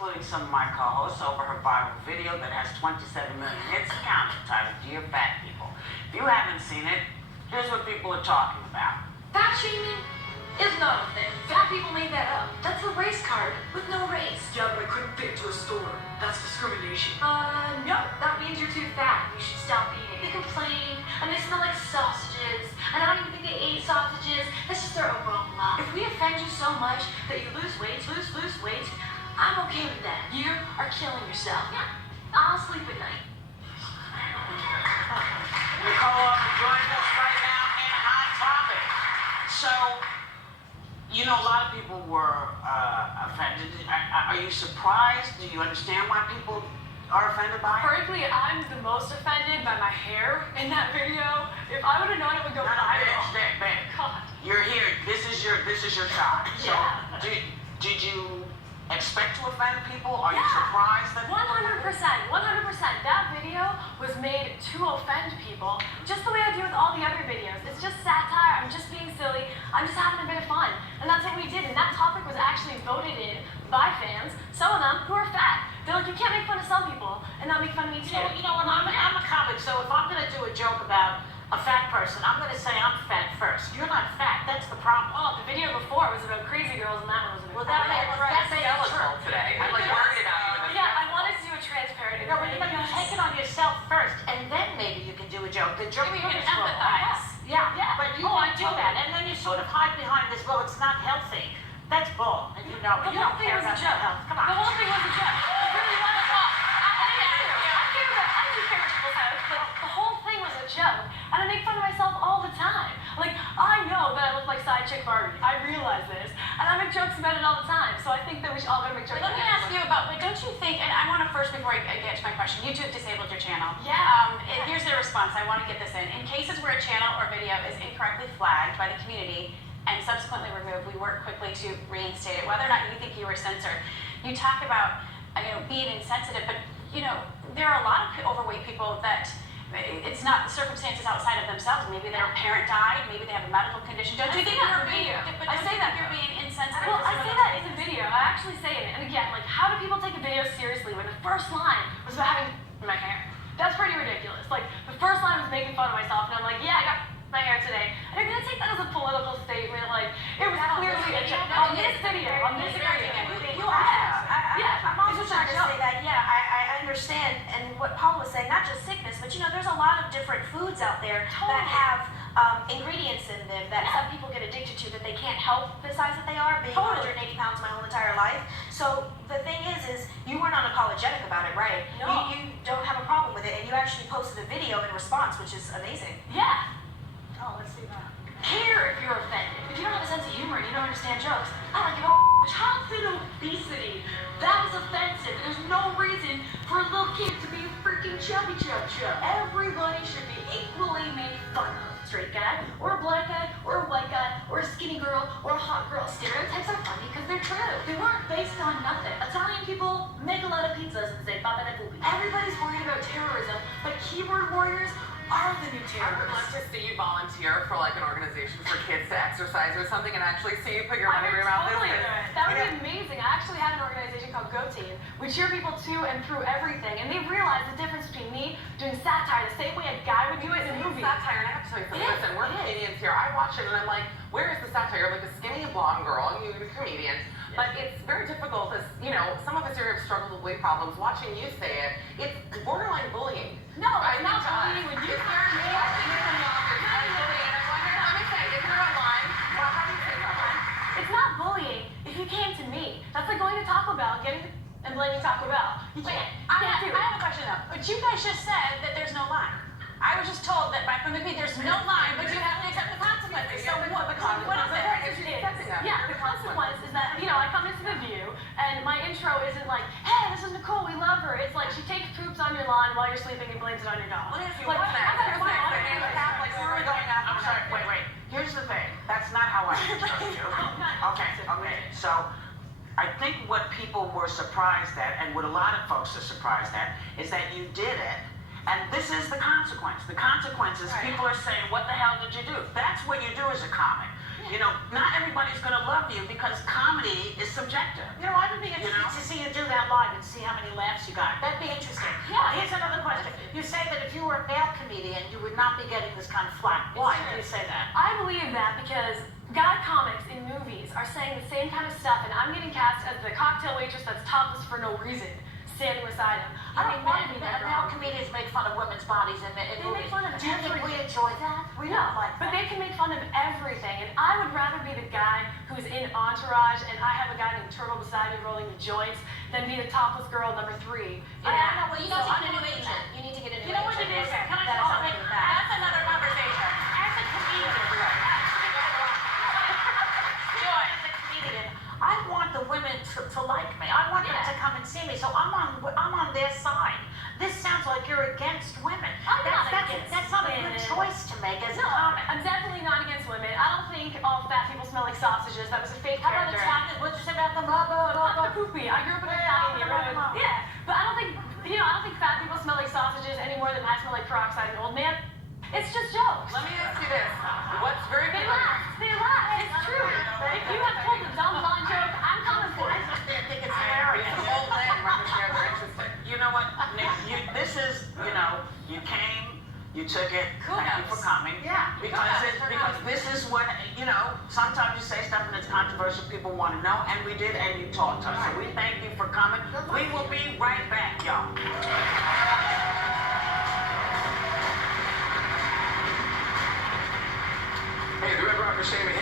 including some of my co-hosts, over her viral video that has 27 million hits counted, titled Dear Fat People. If you haven't seen it, here's what people are talking about. Fat shaming is not a thing. Fat people made that up. That's a race card with no race. Yeah, but I couldn't fit to a store. That's discrimination. No. That means you're too fat. You should stop eating. They complain, and they smell like sausages, and I don't even think they ate sausages. That's just their overall life. If we offend you so much that you lose weight, I'm okay with that. You are killing yourself. Yeah. I'll sleep at night. Nicole Arbour joins us right now in Hot Topic. So, you know, a lot of people were offended. Are you surprised? Do you understand why people are offended by it? Frankly, I'm the most offended by my hair in that video. If I would have known it would go viral. Babe. God. You're here. This is your shot. So, Yeah. did you expect to offend people? Are you surprised that 100%. That video was made to offend people, just the way I do with all the other videos. It's just satire. I'm just being silly. I'm just having a bit of fun. And that's what we did. And that topic was actually voted in by fans, some of them who are fat. They're like, you can't make fun of some people and not make fun of me too. You know, I'm a comic, so if I'm going to do a joke about a fat person, I'm going to say I'm fat first. You're not fat. That's the problem. Oh, the video before was about crazy girls, and that one was about that made it true today. I'm like worried about you in this. Yeah, I wanted to do a transparent. No, but you take it on yourself first, and then maybe you can do a joke. The joke Maybe you can is wrong. empathize. Yeah, Yeah. but you don't do that, and then you sort of hide behind this, well, it's not healthy. That's bull, and you know, The you whole don't thing care was a about joke. health. Come The on. whole thing was a joke. If you really want to talk, I do care about people's health, but the whole thing was a joke. And I make fun of myself all the time. Like, I know that I look like side chick Barbie. I realize this. And I make jokes about it all the time. So I think that we should all make jokes Let about me it. ask you about, but don't you think, and I want to first, before I get to my question, YouTube disabled your channel. Yeah. Here's their response. I want to get this in. In cases where a channel or video is incorrectly flagged by the community and subsequently removed, we work quickly to reinstate it, whether or not you think you were censored. You talk about, being insensitive, but, there are a lot of overweight people that it's not circumstances outside of themselves. Maybe their parent died. Maybe they have a medical condition. Don't you think you're being? But I say that you're being insensitive. Well, I say that in the video. I actually say it. And again, like, how do people take a video seriously when the first line was about having my hair? That's pretty ridiculous. Like, the first line was making fun of myself, and I'm like, yeah, I got my hair today. And you're gonna take that as a political statement. Like, it was clearly a joke. On this video. I'm also trying to say that, I understand, and what Paul was saying, not just sickness, but there's a lot of different foods out there that have ingredients in them that some people get addicted to that they can't help the size that they are, being 180 pounds my whole entire life. So the thing is you weren't unapologetic about it, right? No. You don't have a problem with it, and you actually posted a video in response, which is amazing. Yeah. Oh, let's see that. Care if you're offended. If you don't have a sense of humor and you don't understand jokes, I don't give a childhood obesity. That is offensive. There's no reason for a little kid to be freaking chubby. Everybody should be equally made fun of. Straight guy, or a black guy, or a white guy, or a skinny girl, or a hot girl. Stereotypes are funny because they're true. They weren't based on nothing. Italian people make a lot of pizzas and say "Papa de booby." Everybody's worried about terrorism, but keyboard warriors are the new I would love terrorists. to see you volunteer for like an organization for kids to exercise or something and actually see you put your money where your mouth is. Totally do it. That would be amazing. I actually had an organization called Go Team. We cheer people to and through everything, and they realized the difference between me doing satire the same way a guy would do it in a movie. Satire, and I have to tell you something. Listen, we're comedians here. I watch it and I'm like, where is the satire? You're like a skinny blonde girl and you're a comedian. But it's very difficult as, some of us here have struggled with weight problems. Watching you say it, it's borderline bullying. No, it's not bullying when you Let me say, if you're online, well, how do you say something? It's not bullying if you came to me. That's like going to Taco Bell and blaming Taco Bell. You can't. I have a question though. But you guys just said that there's no line. I was just told that from the there's no line, but you have to accept the consequences. So what is it? Yeah, the consequence is that, I come into the View, and my intro isn't like, hey, this is Nicole, we love her. It's like she takes poops on your lawn while you're sleeping and blames it on your dog. What if you Like, want that? I'm sorry, wait. Here's the thing. That's not how I understood you. Okay. So I think what people were surprised at, and what a lot of folks are surprised at, is that you did it. And this is the consequence. The consequence is people are saying, what the hell did you do? That's what you do as a comic. You know, not everybody's gonna love you because comedy is subjective. You know, I would be interested You know? to see you do that live and see how many laughs you got. That'd be interesting. Yeah. Here's another question. You say that if you were a male comedian, you would not be getting this kind of flack. Why do you say that? I believe that because guy comics in movies are saying the same kind of stuff, and I'm getting cast as the cocktail waitress that's topless for no reason, standing beside him. I don't want to be that Male girl. comedians make fun of women's bodies in They movies. make fun of Do you think we everything. enjoy that? We No, don't like but that. they can make fun of everything, and I would rather be the guy who's in Entourage and I have a guy named Turtle beside me rolling the joints than be the topless girl number 3. I know, well, you need to get a new agent. You need to get a new You know what it agent. is? Can I That say has something? something with that. That's another conversation. As a comedian, Joy, as a comedian, I want the women to like me. I want them to come and see me. So I'm on their side. This sounds like you're against women. I'm not against That's not a women. good choice to make as a No, comic. I'm definitely not against women. I don't think all fat people smell like sausages. That was a fake How about character. Italian? What'd you say about the Not the poopy. I grew up in an Italian neighborhood. Yeah, but I don't think fat people smell like sausages any more than I smell like peroxide and old man. It's just jokes. Let me ask you this. What's very They good? laugh. They laugh. It's true. If you have told a dumb blonde joke, I'm coming for it. I think it's hilarious. It's old men running here. They're interesting. You know what, Nick? This is, you came, you took it. Thank you for coming. Yeah. Because this is what, sometimes you say stuff and it's controversial, people want to know, and we did, and you talked to us. So we thank you for coming. We will be right back, y'all. Hey, the Red Rocker Shaman